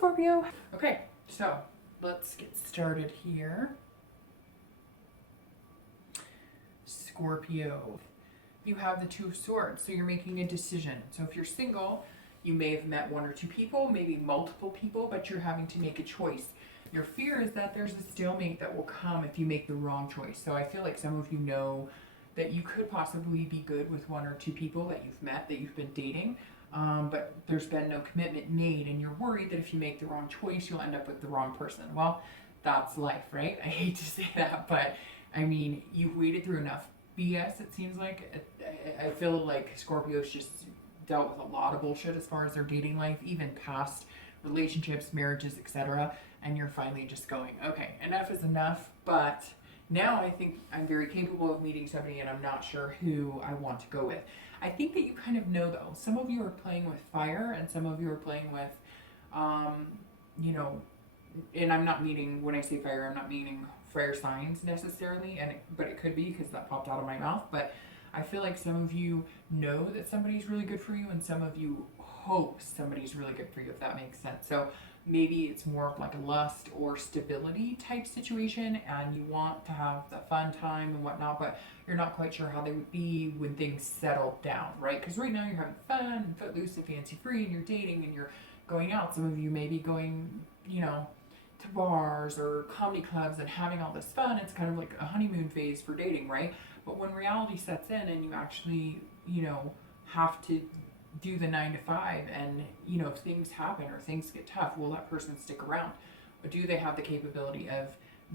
Scorpio. Okay, so let's get started here. Scorpio, you have the Two of Swords, so you're making a decision. So if you're single, you may have met one or two people, maybe multiple people, but you're having to make a choice. Your fear is that there's a stalemate that will come if you make the wrong choice. So I feel like some of you know that you could possibly be good with one or two people that you've met, that you've been dating, but there's been no commitment made, and you're worried that if you make the wrong choice, you'll end up with the wrong person. Well, that's life, right? I hate to say that, but I mean, you've waded through enough BS, it seems like. I feel like Scorpio's just dealt with a lot of bullshit as far as their dating life, even past relationships, marriages, etc. And you're finally just going, okay, enough is enough, but now I think I'm very capable of meeting somebody, and I'm not sure who I want to go with. I think that you kind of know, though. Some of you are playing with fire, and some of you are playing with, you know, and I'm not meaning, when I say fire, I'm not meaning fire signs necessarily, but it could be because that popped out of my mouth. But I feel like some of you know that somebody's really good for you, and some of you hope somebody's really good for you, if that makes sense. So maybe it's more of like a lust or stability type situation, and you want to have the fun time and whatnot, but you're not quite sure how they would be when things settle down, right? Because right now you're having fun and footloose and fancy free, and you're dating and you're going out. Some of you may be going, you know, to bars or comedy clubs and having all this fun. It's kind of like a honeymoon phase for dating, right? But when reality sets in and you actually, you know, have to do the 9 to 5, and you know, if things happen or things get tough, will that person stick around? Or do they have the capability of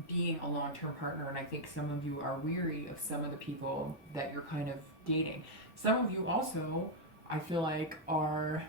being a long-term partner? And I think some of you are weary of some of the people that you're kind of dating. Some of you also, I feel like, are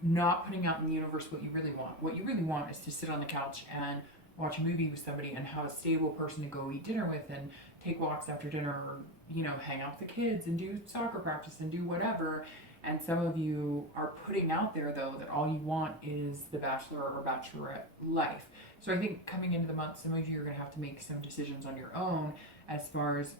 not putting out in the universe what you really want. What you really want is to sit on the couch and watch a movie with somebody and have a stable person to go eat dinner with and take walks after dinner, or, you know, hang out with the kids and do soccer practice and do whatever. And some of you are putting out there, though, that all you want is the bachelor or bachelorette life. So I think coming into the month, some of you are going to have to make some decisions on your own as far as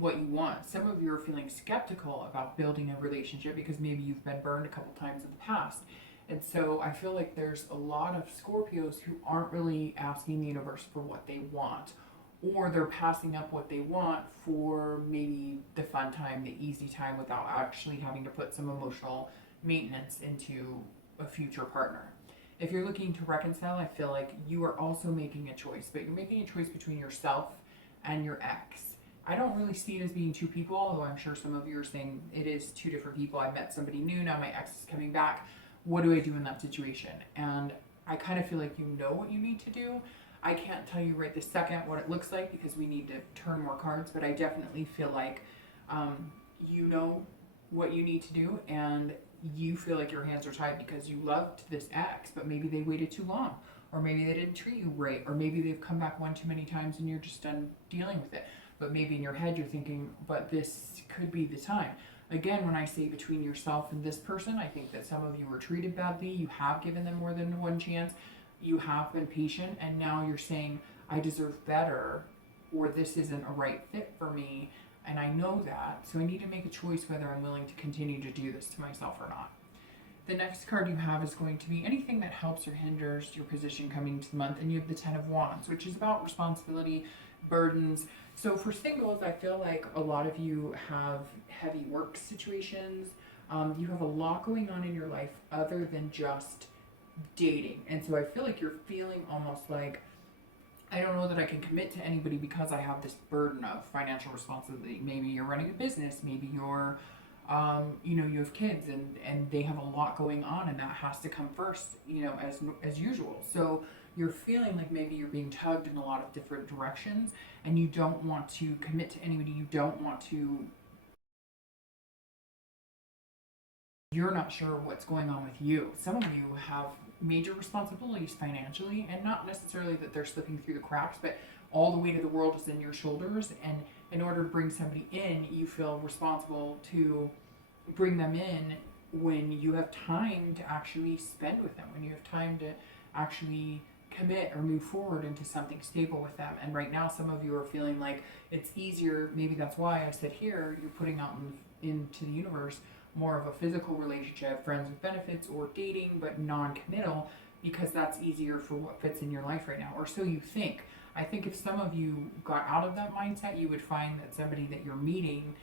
what you want. Some of you are feeling skeptical about building a relationship because maybe you've been burned a couple times in the past. And so I feel like there's a lot of Scorpios who aren't really asking the universe for what they want, or they're passing up what they want for maybe the fun time, the easy time, without actually having to put some emotional maintenance into a future partner. If you're looking to reconcile, I feel like you are also making a choice, but you're making a choice between yourself and your ex. I don't really see it as being two people, although I'm sure some of you are saying it is two different people. I met somebody new, now my ex is coming back. What do I do in that situation? And I kind of feel like you know what you need to do. I can't tell you right this second what it looks like because we need to turn more cards, but I definitely feel like you know what you need to do, and you feel like your hands are tied because you loved this ex, but maybe they waited too long, or maybe they didn't treat you right, or maybe they've come back one too many times and you're just done dealing with it. But maybe in your head you're thinking, but this could be the time. Again, when I say between yourself and this person, I think that some of you were treated badly. You have given them more than one chance. You have been patient, and now you're saying, I deserve better, or this isn't a right fit for me, and I know that, so I need to make a choice whether I'm willing to continue to do this to myself or not. The next card you have is going to be anything that helps or hinders your position coming into the month, and you have the Ten of Wands, which is about responsibility, burdens. So for singles, I feel like a lot of you have heavy work situations. You have a lot going on in your life other than just dating. And so I feel like you're feeling almost like, I don't know that I can commit to anybody because I have this burden of financial responsibility. Maybe you're running a business, maybe you're you know, you have kids, and they have a lot going on, and that has to come first, you know, as usual. So you're feeling like maybe you're being tugged in a lot of different directions, and you don't want to commit to anybody. You don't want to, you're not sure what's going on with you. Some of you have major responsibilities financially, and not necessarily that they're slipping through the cracks, but all the weight of the world is in your shoulders, and in order to bring somebody in, you feel responsible to bring them in when you have time to actually spend with them, when you have time to actually commit or move forward into something stable with them. And right now, some of you are feeling like it's easier. Maybe that's why I said here, you're putting out into the universe more of a physical relationship, friends with benefits, or dating, but non-committal, because that's easier for what fits in your life right now, or so you think. I think if some of you got out of that mindset, you would find that somebody that you're meeting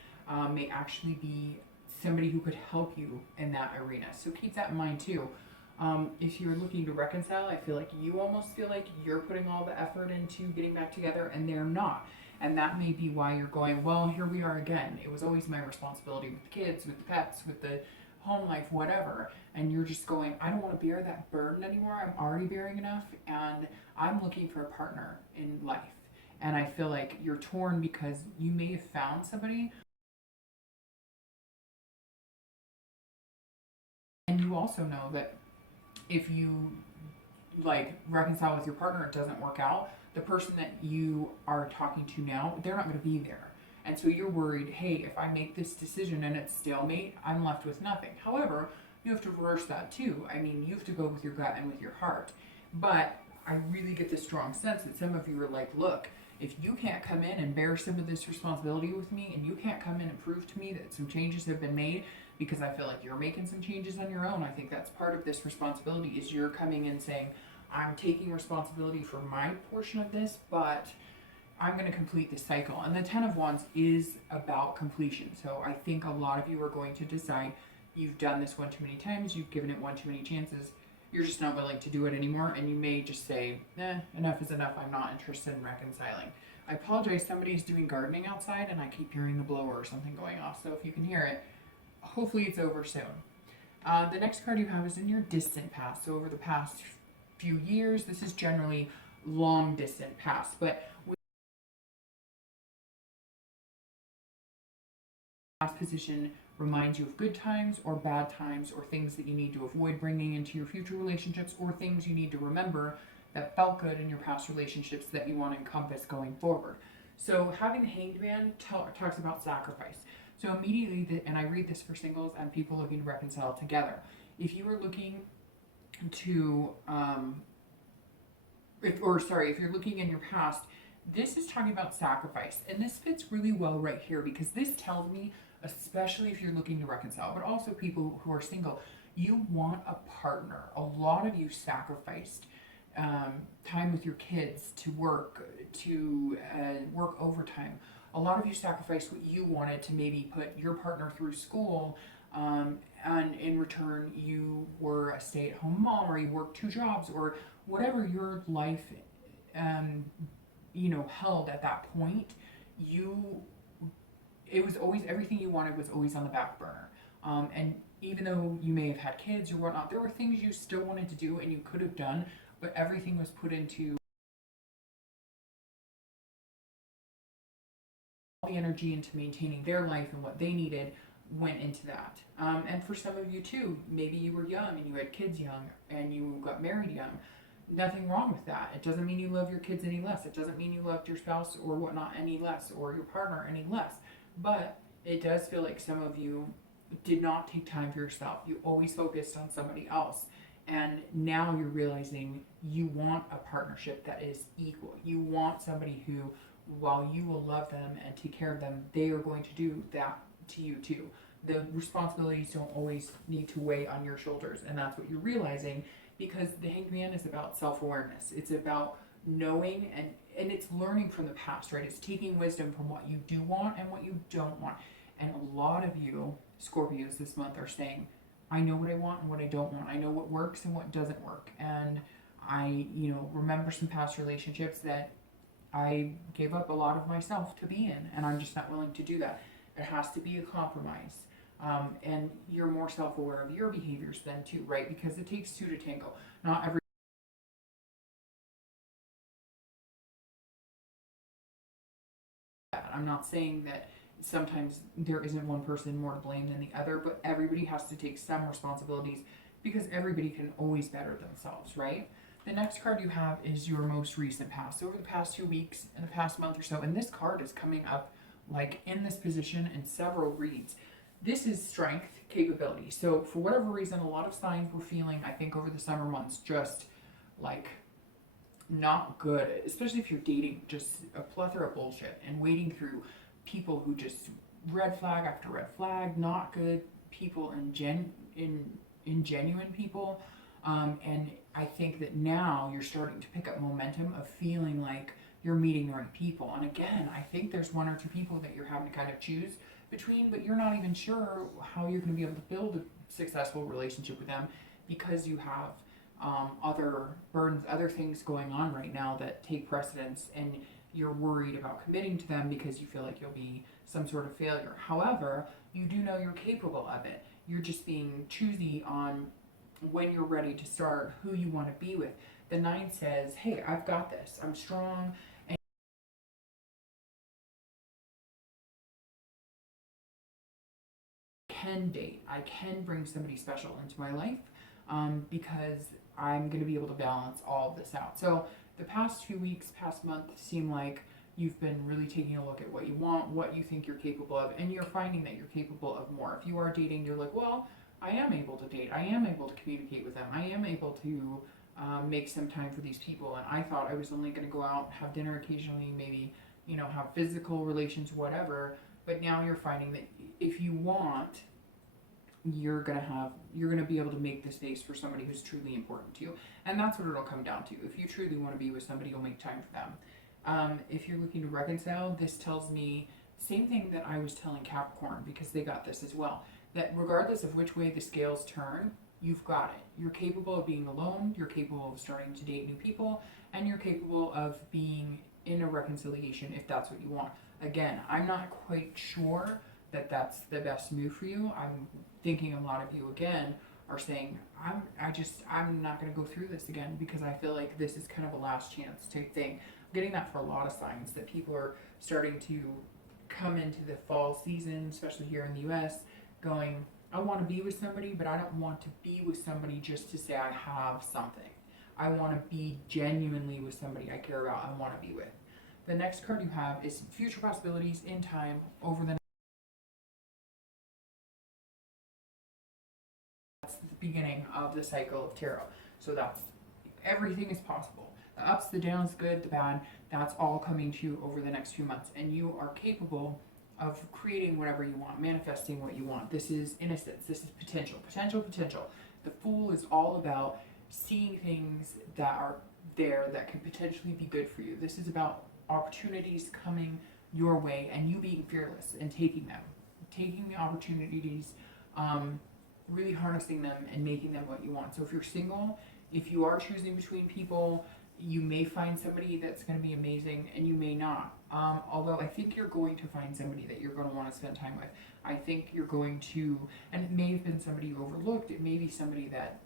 may actually be somebody who could help you in that arena. So keep that in mind too. If you're looking to reconcile, I feel like you almost feel like you're putting all the effort into getting back together and they're not. And that may be why you're going, well, here we are again. It was always my responsibility with the kids, with the pets, with the home life, whatever. And you're just going, I don't want to bear that burden anymore. I'm already bearing enough. And I'm looking for a partner in life. And I feel like you're torn because you may have found somebody. And you also know that if you like reconcile with your partner, it doesn't work out, the person that you are talking to now, they're not going to be there. And so you're worried, hey, if I make this decision and it's stalemate, I'm left with nothing. However, you have to reverse that too. I mean, you have to go with your gut and with your heart. But I really get the strong sense that some of you are like, look, if you can't come in and bear some of this responsibility with me, and you can't come in and prove to me that some changes have been made, because I feel like you're making some changes on your own. I think that's part of this responsibility, is you're coming in saying, I'm taking responsibility for my portion of this, but I'm going to complete this cycle. And the 10 of Wands is about completion. So I think a lot of you are going to decide you've done this one too many times, you've given it one too many chances, you're just not willing to do it anymore, and you may just say, enough is enough, I'm not interested in reconciling. I apologize, somebody's doing gardening outside and I keep hearing the blower or something going off, so if you can hear it, hopefully it's over soon. The next card you have is in your distant past. So over the past few years, this is generally long distant past, but with past position reminds you of good times or bad times, or things that you need to avoid bringing into your future relationships, or things you need to remember that felt good in your past relationships that you want to encompass going forward. So having the Hanged Man talks about sacrifice. So immediately, and I read this for singles and people looking to reconcile together. If you are looking to, if you're looking in your past, this is talking about sacrifice. And this fits really well right here, because this tells me, especially if you're looking to reconcile, but also people who are single, you want a partner. A lot of you sacrificed time with your kids to work overtime. A lot of you sacrificed what you wanted to maybe put your partner through school, and in return you were a stay-at-home mom, or you worked 2 jobs, or whatever your life held at that point. It was always, everything you wanted was always on the back burner. And even though you may have had kids or whatnot, there were things you still wanted to do and you could have done, but everything was put into the energy into maintaining their life, and what they needed went into that. And for some of you too, maybe you were young and you had kids young and you got married young. Nothing wrong with that. It doesn't mean you love your kids any less. It doesn't mean you loved your spouse or whatnot any less, or your partner any less. But it does feel like some of you did not take time for yourself. You always focused on somebody else. And now you're realizing you want a partnership that is equal. You want somebody who, while you will love them and take care of them, they are going to do that to you too. The responsibilities don't always need to weigh on your shoulders, and that's what you're realizing, because the Hanged Man is about self-awareness. It's about knowing, and it's learning from the past, right? It's taking wisdom from what you do want and what you don't want. And a lot of you Scorpios this month are saying, I know what I want and what I don't want. I know what works and what doesn't work. And I, remember some past relationships that I gave up a lot of myself to be in, and I'm just not willing to do that. It has to be a compromise. And you're more self-aware of your behaviors then too, right? Because it takes 2 to tango. Not every I'm not saying that sometimes there isn't one person more to blame than the other, but everybody has to take some responsibilities, because everybody can always better themselves, right? The next card you have is your most recent past. So over the past 2 weeks and the past month or so, and this card is coming up like in this position in several reads. This is strength, capability. So for whatever reason, a lot of signs were feeling, I think over the summer months, just like not good, especially if you're dating, just a plethora of bullshit and wading through people who just red flag after red flag, not good people, and genuine people. And I think that now you're starting to pick up momentum of feeling like you're meeting the right people. And again, I think there's one or two people that you're having to kind of choose between, but you're not even sure how you're going to be able to build a successful relationship with them because you have other burdens, other things going on right now that take precedence, and you're worried about committing to them because you feel like you'll be some sort of failure. However, you do know you're capable of it. You're just being choosy on when you're ready to start, who you want to be with. The 9 says, hey, I've got this. I'm strong. And I can date. I can bring somebody special into my life because I'm going to be able to balance all of this out. So the past few weeks, past month seem like you've been really taking a look at what you want, what you think you're capable of, and you're finding that you're capable of more. If you are dating, you're like, well, I am able to date. I am able to communicate with them. I am able to make some time for these people. And I thought I was only going to go out, have dinner occasionally, maybe, have physical relations, whatever. But now you're finding that if you want, you're gonna be able to make the space for somebody who's truly important to you. And that's what it'll come down to. If you truly want to be with somebody, you'll make time for them. If you're looking to reconcile, this tells me same thing that I was telling Capricorn, because they got this as well, that regardless of which way the scales turn, you've got it. You're capable of being alone, you're capable of starting to date new people, and you're capable of being in a reconciliation if that's what you want. Again, I'm not quite sure that that's the best move for you. I'm thinking a lot of you again are saying, I'm not going to go through this again because I feel like this is kind of a last chance type thing. I'm getting that for a lot of signs that people are starting to come into the fall season, especially here in the US, going, I want to be with somebody, but I don't want to be with somebody just to say I have something. I want to be genuinely with somebody I care about, I want to be with. The next card you have is future possibilities in time over the beginning of the cycle of tarot. So that's everything is possible. The ups, the downs, good, the bad, that's all coming to you over the next few months. And you are capable of creating whatever you want, manifesting what you want. This is innocence. This is potential, potential, potential. The Fool is all about seeing things that are there that can potentially be good for you. This is about opportunities coming your way and you being fearless and taking them, taking the opportunities, really harnessing them and making them what you want. So if you're single, if you are choosing between people, you may find somebody that's going to be amazing and you may not. Although I think you're going to find somebody that you're going to want to spend time with. I think you're going to, and it may have been somebody you overlooked. It may be somebody that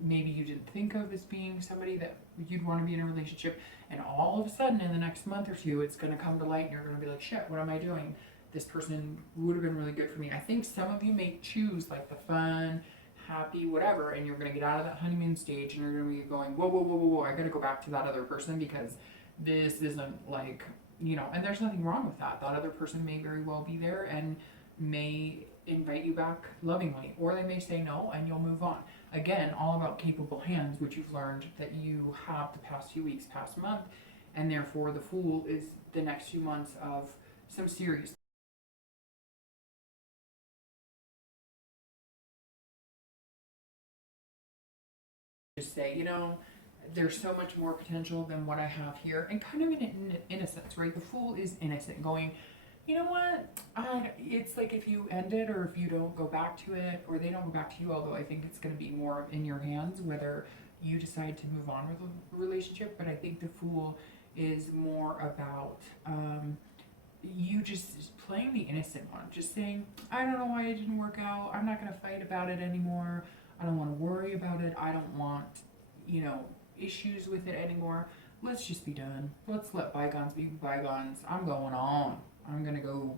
maybe you didn't think of as being somebody that you'd want to be in a relationship. And all of a sudden in the next month or two, it's going to come to light and you're going to be like, shit, what am I doing? This person would have been really good for me. I think some of you may choose like the fun, happy, whatever, and you're going to get out of that honeymoon stage and you're going to be going, whoa, whoa, whoa, whoa, whoa, I got to go back to that other person because this isn't like, and there's nothing wrong with that. That other person may very well be there and may invite you back lovingly, or they may say no and you'll move on. Again, all about capable hands, which you've learned that you have the past few weeks, past month, and therefore the Fool is the next few months of some serious just say, there's so much more potential than what I have here, and kind of in innocence, right? The Fool is innocent, going, you know what? It's like if you end it or if you don't go back to it or they don't go back to you, although I think it's going to be more in your hands whether you decide to move on with the relationship. But I think the Fool is more about you just playing the innocent one, just saying, I don't know why it didn't work out. I'm not going to fight about it anymore. I don't want to worry about it. I don't want, issues with it anymore. Let's just be done. Let's let bygones be bygones. I'm going on. I'm going to go,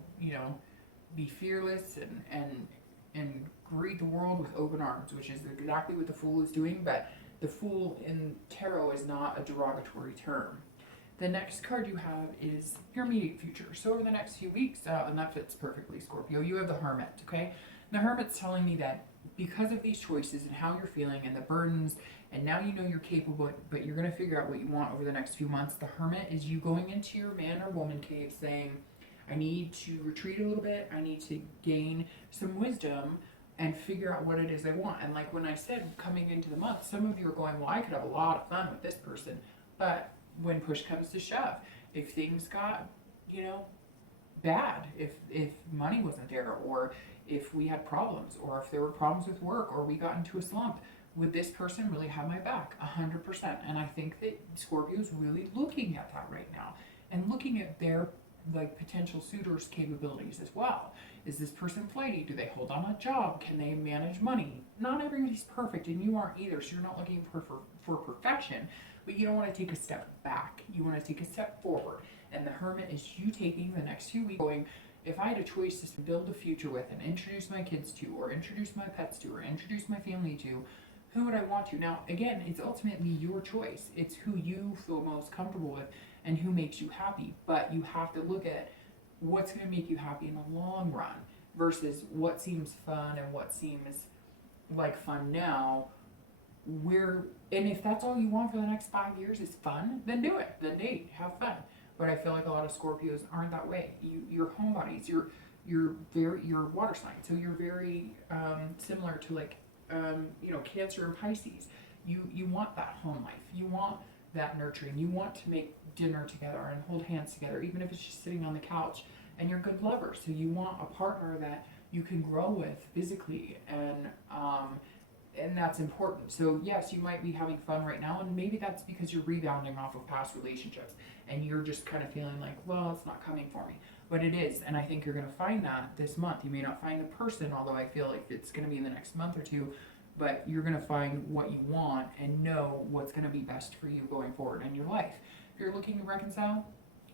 be fearless and greet the world with open arms, which is exactly what the Fool is doing. But the Fool in tarot is not a derogatory term. The next card you have is your immediate future. So over the next few weeks, and that fits perfectly, Scorpio, you have the Hermit, okay? The Hermit's telling me that because of these choices and how you're feeling and the burdens, and now you know you're capable, but you're going to figure out what you want over the next few months. The Hermit is you going into your man or woman cave saying, I need to retreat a little bit. I need to gain some wisdom and figure out what it is they want. And like when I said coming into the month, some of you are going, well, I could have a lot of fun with this person. But when push comes to shove, if things got, you know, bad, if money wasn't there, or if we had problems, or if there were problems with work, or we got into a slump, would this person really have my back? 100%. And I think that Scorpio is really looking at that right now and looking at their like potential suitors' capabilities as well. Is this person flighty? Do they hold on a job? Can they manage money? Not everybody's perfect, and you aren't either, so you're not looking for perfection, but you don't want to take a step back. You want to take a step forward. And the Hermit is you taking the next few weeks going, if I had a choice to build a future with and introduce my kids to, or introduce my pets to, or introduce my family to, who would I want to? Now, again, it's ultimately your choice. It's who you feel most comfortable with and who makes you happy. But you have to look at what's going to make you happy in the long run versus what seems fun and what seems like fun now. And if that's all you want for the next 5 years is fun, then do it. Then date, have fun. But I feel like a lot of Scorpios aren't that way. You're homebodies. You're water sign, so you're very similar to like Cancer and Pisces. You want that home life. You want that nurturing. You want to make dinner together and hold hands together, even if it's just sitting on the couch. And you're good lovers, so you want a partner that you can grow with physically, and that's important. So yes, you might be having fun right now, and maybe that's because you're rebounding off of past relationships, and you're just kind of feeling like, well, it's not coming for me. But it is, and I think you're going to find that this month. You may not find the person, although I feel like it's going to be in the next month or two, but you're going to find what you want and know what's going to be best for you going forward in your life. If you're looking to reconcile,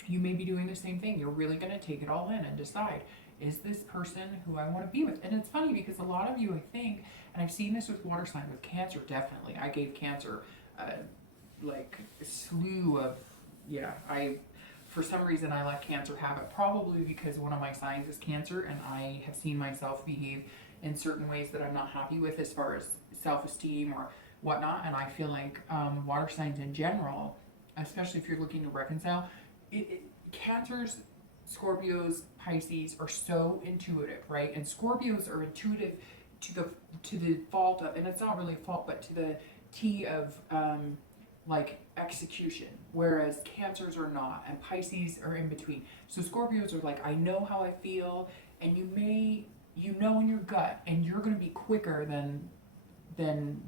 you may be doing the same thing. You're really going to take it all in and decide, is this person who I want to be with? And it's funny because a lot of you, I think, and I've seen this with water sign, with Cancer, definitely. I gave Cancer like a slew of, for some reason I let Cancer have it, probably because one of my signs is Cancer, and I have seen myself behave in certain ways that I'm not happy with as far as self-esteem or whatnot. And I feel like water signs in general, especially if you're looking to reconcile, Cancers, Scorpios, Pisces are so intuitive, right? And Scorpios are intuitive to the fault of, and it's not really a fault, but to the T of like execution, whereas Cancers are not, and Pisces are in between. So Scorpios are like, I know how I feel, and you know in your gut, and you're going to be quicker than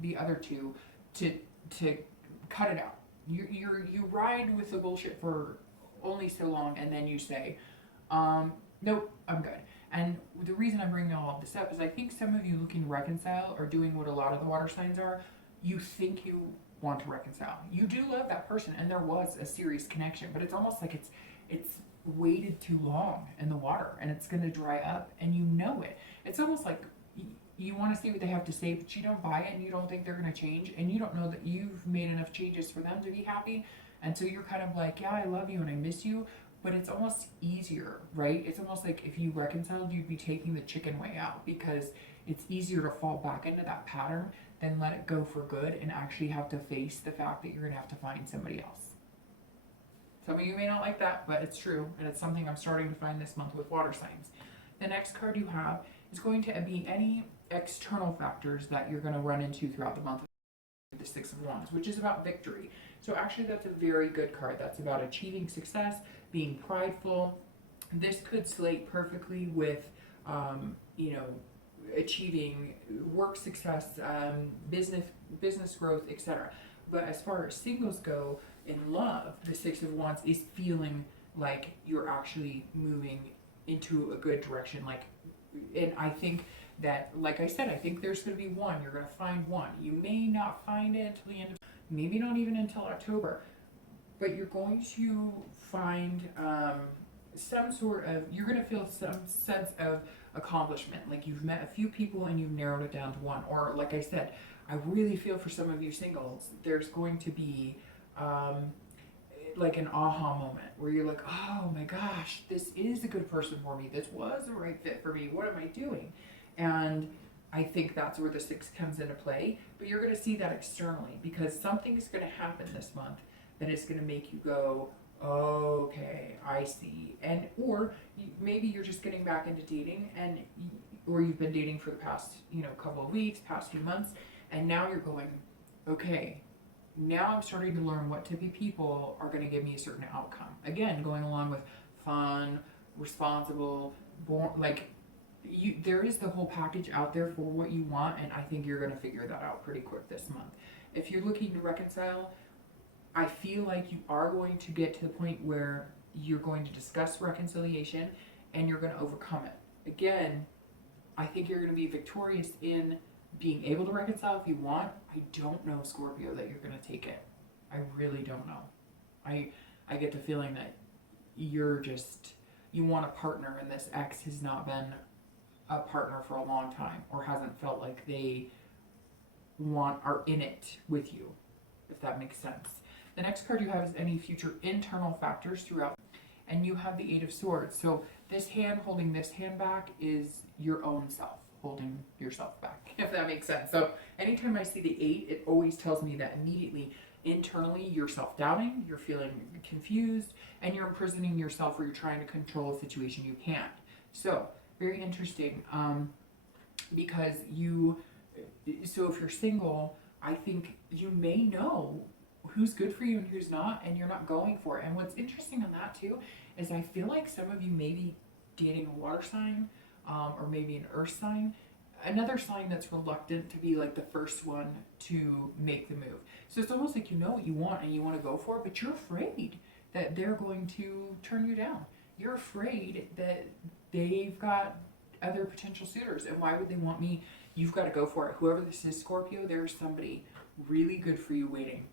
the other two to cut it out. You ride with the bullshit for only so long, and then you say, nope, I'm good. And the reason I'm bringing all of this up is I think some of you looking to reconcile are doing what a lot of the water signs are. You think you want to reconcile. You do love that person, and there was a serious connection, but it's almost like it's waited too long in the water, and it's going to dry up, and you know it. It's almost like you want to see what they have to say, but you don't buy it, and you don't think they're going to change, and you don't know that you've made enough changes for them to be happy. And so you're kind of like, yeah, I love you and I miss you, but it's almost easier, right? It's almost like if you reconciled, you'd be taking the chicken way out, because it's easier to fall back into that pattern than let it go for good and actually have to face the fact that you're going to have to find somebody else. Some of you may not like that, but it's true, and it's something I'm starting to find this month with water signs. The next card you have is going to be any external factors that you're going to run into throughout the month of the Six of Wands, which is about victory. So actually that's a very good card. That's about achieving success, being prideful. This could slate perfectly with, achieving work success, business growth, etc. But as far as singles go, in love, the Six of Wands is feeling like you're actually moving into a good direction. And I think that, like I said, I think there's going to be one. You're going to find one. You may not find it until the end of, maybe not even until October, but you're going to find some sort of, you're going to feel some sense of accomplishment. Like you've met a few people and you've narrowed it down to one. Or like I said, I really feel for some of you singles, there's going to be like an aha moment where you're like, oh my gosh, this is a good person for me. This was the right fit for me. What am I doing? And I think that's where the six comes into play. But you're going to see that externally, because something is going to happen this month that is going to make you go, okay, I see. And or maybe you're just getting back into dating, and or you've been dating for the past, couple of weeks, past few months, and now you're going, okay, now I'm starting to learn what type of people are going to give me a certain outcome. Again, going along with fun, responsible, there is the whole package out there for what you want, and I think you're going to figure that out pretty quick this month. If you're looking to reconcile, I feel like you are going to get to the point where you're going to discuss reconciliation and you're going to overcome it. Again, I think you're going to be victorious in being able to reconcile if you want. I don't know, Scorpio, that you're going to take it. I really don't know. I get the feeling that you want a partner, and this ex has not been a partner for a long time, or hasn't felt like they are in it with you, if that makes sense. The next card you have is any future internal factors throughout, and you have the Eight of Swords. So this hand holding this hand back is your own self holding yourself back, if that makes sense. So anytime I see the 8, it always tells me that immediately internally you're self-doubting, you're feeling confused, and you're imprisoning yourself, or you're trying to control a situation you can't. So very interesting, because so if you're single, I think you may know who's good for you and who's not, and you're not going for it. And what's interesting on that too is I feel like some of you may be dating a water sign, or maybe an earth sign, another sign that's reluctant to be like the first one to make the move. So it's almost like you know what you want and you want to go for it, but you're afraid that they're going to turn you down. You're afraid that they've got other potential suitors, and why would they want me? You've got to go for it. Whoever this is, Scorpio, there's somebody really good for you waiting.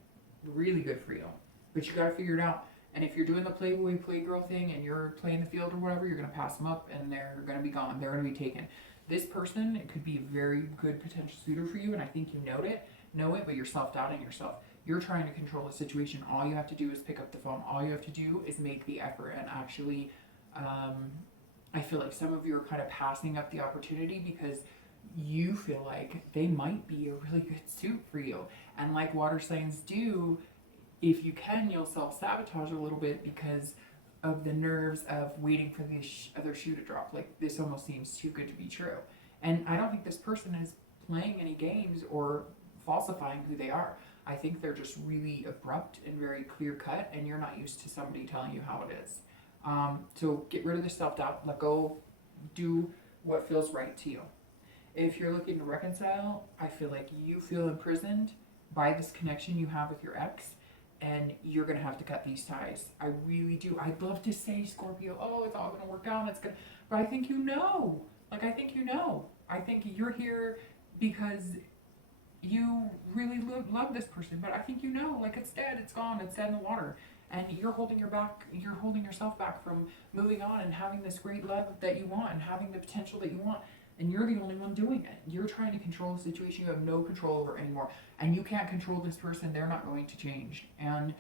Really good for you. But you got to figure it out. And if you're doing the playboy, playgirl thing and you're playing the field or whatever, you're going to pass them up and they're going to be gone. They're going to be taken. This person, it could be a very good potential suitor for you, and I think you know it, but you're self-doubting yourself. You're trying to control the situation. All you have to do is pick up the phone. All you have to do is make the effort, and actually, I feel like some of you are kind of passing up the opportunity because you feel like they might be a really good suit for you. And like water signs do, if you can, you'll self-sabotage a little bit because of the nerves of waiting for the other shoe to drop. Like, this almost seems too good to be true. And I don't think this person is playing any games or falsifying who they are. I think they're just really abrupt and very clear cut, and you're not used to somebody telling you how it is. So get rid of the self-doubt, let go, do what feels right to you. If you're looking to reconcile, I feel like you feel imprisoned by this connection you have with your ex, and you're going to have to cut these ties. I really do. I'd love to say, Scorpio, oh, it's all going to work out, it's good. But I think you know. Like, I think you know. I think you're here because you really love this person. But I think you know, like, it's dead, it's gone, it's dead in the water. And you're holding yourself back from moving on and having this great love that you want and having the potential that you want. And you're the only one doing it. You're trying to control a situation you have no control over anymore. And you can't control this person. They're not going to change. And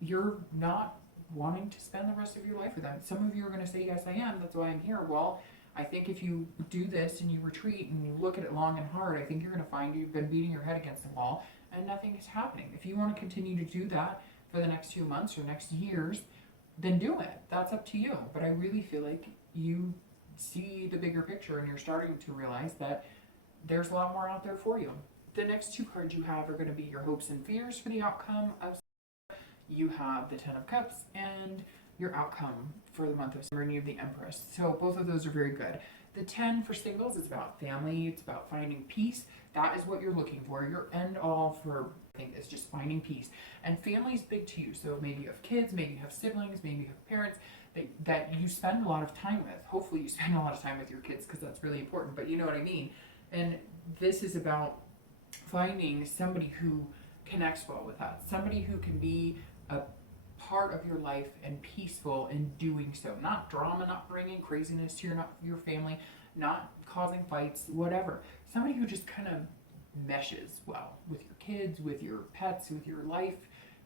you're not wanting to spend the rest of your life with them. Some of you are going to say, yes, I am. That's why I'm here. Well, I think if you do this and you retreat and you look at it long and hard, I think you're going to find you've been beating your head against the wall and nothing is happening. If you want to continue to do that for the next 2 months or next years, then do it. That's up to you. But I really feel like you see the bigger picture and you're starting to realize that there's a lot more out there for you. The next 2 cards you have are going to be your hopes and fears for the outcome of. You have the 10 of Cups and your outcome for the month of summer, and you have the Empress. So both of those are very good. The 10 for singles is about family. It's about finding peace. That is what you're looking for. Your end all for is just finding peace. And family is big to you. So maybe you have kids, maybe you have siblings, maybe you have parents that you spend a lot of time with. Hopefully you spend a lot of time with your kids because that's really important, but you know what I mean. And this is about finding somebody who connects well with that, somebody who can be a part of your life and peaceful in doing so. Not drama, not bringing craziness to your family, not causing fights, whatever. Somebody who just kind of meshes well with your kids, with your pets, with your life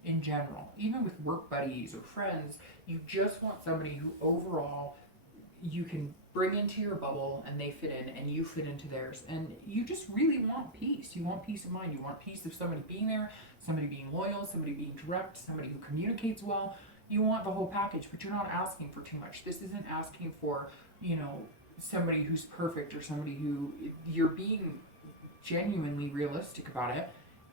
in general, even with work buddies or friends. You just want somebody who overall you can bring into your bubble and they fit in and you fit into theirs. And you just really want peace. You want peace of mind. You want peace of somebody being there, somebody being loyal, somebody being direct, somebody who communicates well. You want the whole package, but you're not asking for too much. This isn't asking for, somebody who's perfect or somebody who you're being genuinely realistic about it.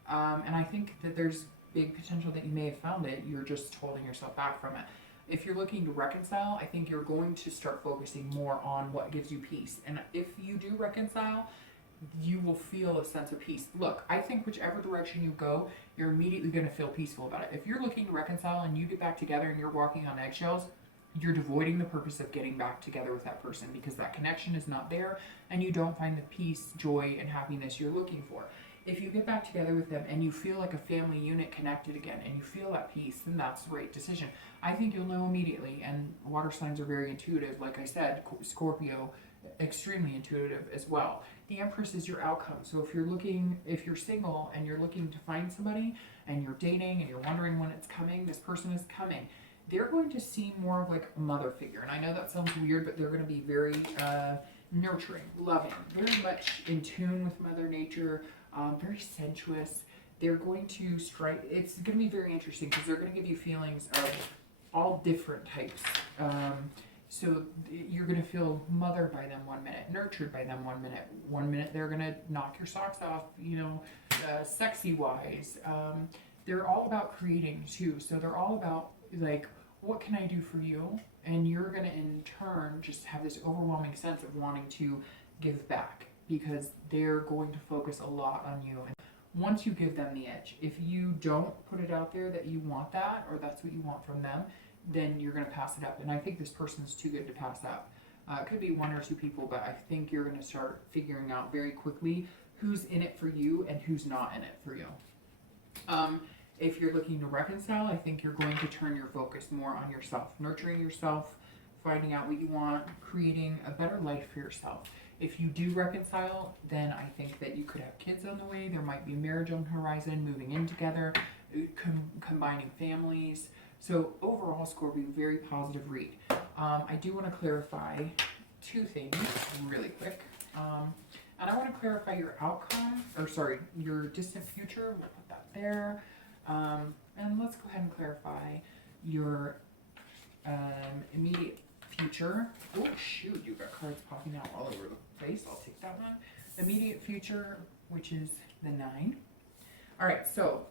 And I think that there's big potential that you may have found it. You're just holding yourself back from it. If you're looking to reconcile, I think you're going to start focusing more on what gives you peace. And if you do reconcile, you will feel a sense of peace. Look, I think whichever direction you go, you're immediately going to feel peaceful about it. If you're looking to reconcile and you get back together and you're walking on eggshells, you're devoiding the purpose of getting back together with that person because that connection is not there and you don't find the peace, joy, and happiness you're looking for. If you get back together with them and you feel like a family unit connected again and you feel at peace, then that's the right decision. I think you'll know immediately, and water signs are very intuitive. Like I said, Scorpio, extremely intuitive as well. The Empress is your outcome. So if you're single and you're looking to find somebody and you're dating and you're wondering when it's coming, this person is coming. They're going to seem more of like a mother figure. And I know that sounds weird, but they're going to be very nurturing, loving, very much in tune with Mother Nature, very sensuous. They're going to strike, it's going to be very interesting because they're going to give you feelings of all different types. So you're going to feel mothered by them 1 minute, nurtured by them 1 minute. 1 minute they're going to knock your socks off, sexy wise. They're all about creating too. So they're all about like, what can I do for you? And you're going to in turn just have this overwhelming sense of wanting to give back because they're going to focus a lot on you. And once you give them the edge, if you don't put it out there that you want that or that's what you want from them, then you're going to pass it up. And I think this person's too good to pass up. It could be 1 or 2 people, but I think you're going to start figuring out very quickly who's in it for you and who's not in it for you. If you're looking to reconcile, I think you're going to turn your focus more on yourself, nurturing yourself, finding out what you want, creating a better life for yourself. If you do reconcile, then I think that you could have kids on the way. There might be marriage on the horizon, moving in together, combining families. So overall, Scorpio, very positive read. I do want to clarify 2 things really quick. And I want to clarify your outcome, your distant future. We'll put that there. And let's go ahead and clarify your immediate future. Oh shoot, you've got cards popping out all over the place. I'll take that one. Immediate future, which is the 9. All right, so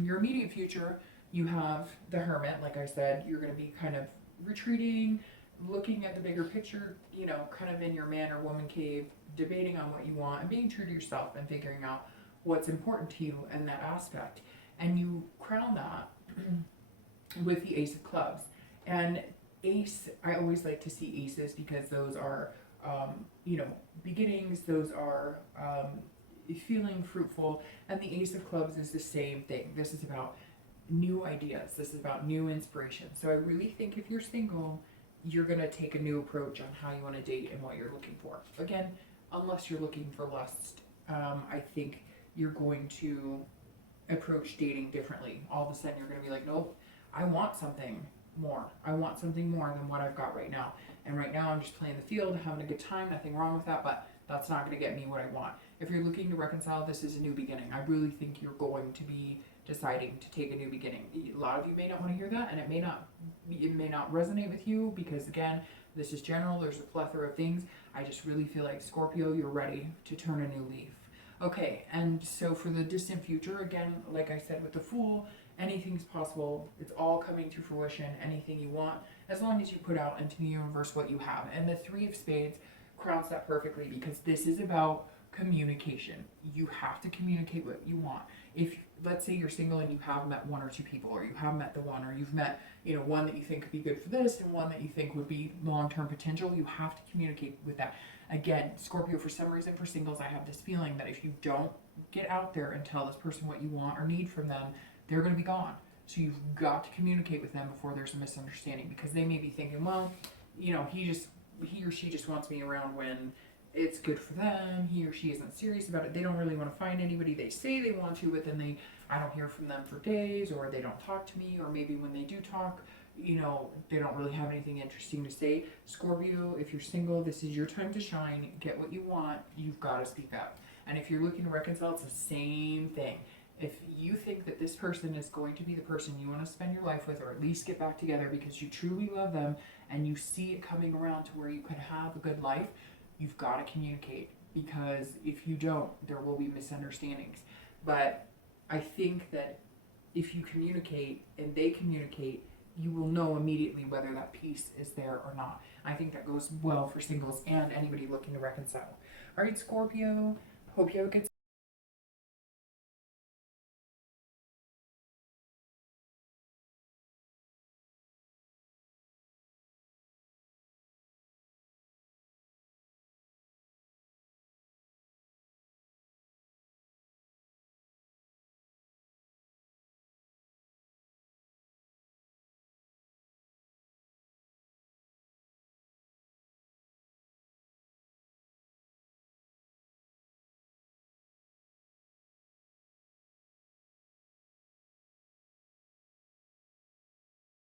your immediate future, you have the Hermit. Like I said, you're going to be kind of retreating, looking at the bigger picture, kind of in your man or woman cave, debating on what you want and being true to yourself and figuring out what's important to you in that aspect. And you crown that with the Ace of Clubs. And Ace, I always like to see aces because those are, beginnings. Those are feeling fruitful. And the Ace of Clubs is the same thing. This is about new ideas. This is about new inspiration. So I really think if you're single, you're going to take a new approach on how you want to date and what you're looking for. Again, unless you're looking for lust, I think you're going to approach dating differently. All of a sudden you're going to be like, nope, I want something more. I want something more than what I've got right now. And right now I'm just playing the field, having a good time, nothing wrong with that, but that's not going to get me what I want. If you're looking to reconcile, this is a new beginning. I really think you're going to be deciding to take a new beginning. A lot of you may not want to hear that, and it may not resonate with you because again, this is general. There's a plethora of things. I just really feel like Scorpio, you're ready to turn a new leaf. Okay, and so for the distant future, again, like I said with the Fool, anything's possible. It's all coming to fruition, anything you want, as long as you put out into the universe what you have. And the 3 of Spades crowns that perfectly because this is about communication. You have to communicate what you want. If, let's say you're single and you have met 1 or 2 people, or you have met the one, or you've met, one that you think could be good for this and one that you think would be long-term potential, you have to communicate with that. Again, Scorpio, for some reason for singles, I have this feeling that if you don't get out there and tell this person what you want or need from them, they're going to be gone. So you've got to communicate with them before there's a misunderstanding because they may be thinking, well, he or she just wants me around when it's good for them. He or she isn't serious about it. They don't really want to find anybody. They say they want to, but then I don't hear from them for days, or they don't talk to me, or maybe when they do talk, they don't really have anything interesting to say. Scorpio, if you're single, this is your time to shine. Get what you want. You've got to speak up. And if you're looking to reconcile, it's the same thing. If you think that this person is going to be the person you want to spend your life with, or at least get back together because you truly love them and you see it coming around to where you could have a good life, you've got to communicate, because if you don't, there will be misunderstandings. But I think that if you communicate and they communicate, you will know immediately whether that peace is there or not. I think that goes well for singles and anybody looking to reconcile. All right, Scorpio, hope you have a good